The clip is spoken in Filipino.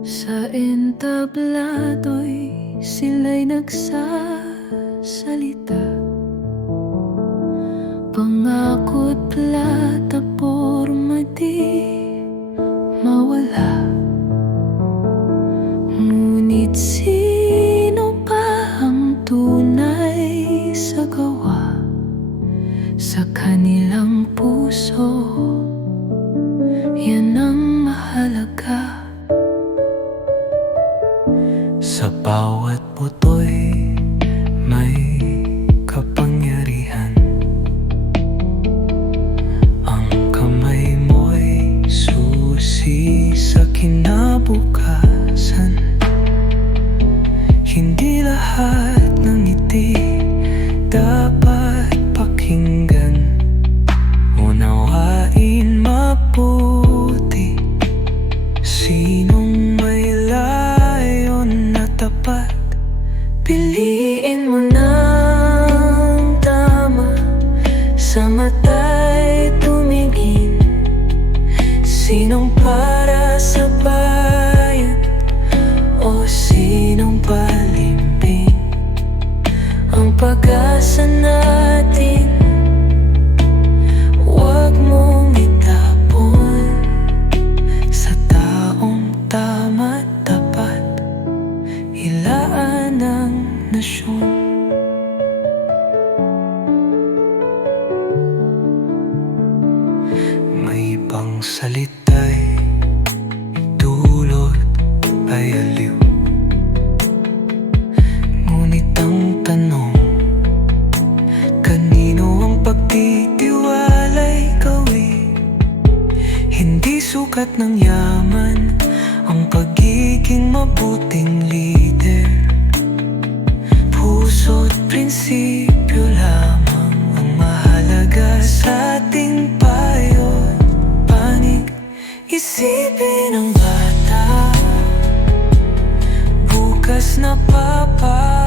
Sa entablato'y sila'y nagsasalita, pangako't plataporma di mawala. Ngunit sino pa ang tunay sa gawa sa kanilang puso? Yan ang mahalaga. Sa bawat buto'y may kapangyarihan. Ang kamay mo'y susi sa kinabukasan. Hindi lahat ng ngiti dapat pakinggan. Unawain mabuti sinong may layon na tapat. Piliin mo ng tama, sa mata'y tumingin. Sinong para sa bayan o sinong palimping? Ang pag-asa natin huwag mong itapon sa taong tama tapat. Ilaan ang nasyon. May ibang salita'y dulot ay aliw. Ngunit ang tanong, kanino ang pagtitiwala'y gawin? Hindi sukat ng yaman ang pagiging mabuting leader. Puso't prinsipyo lamang ang mahalaga sa ating payo. Panig, isipin ang bata, bukas na papa.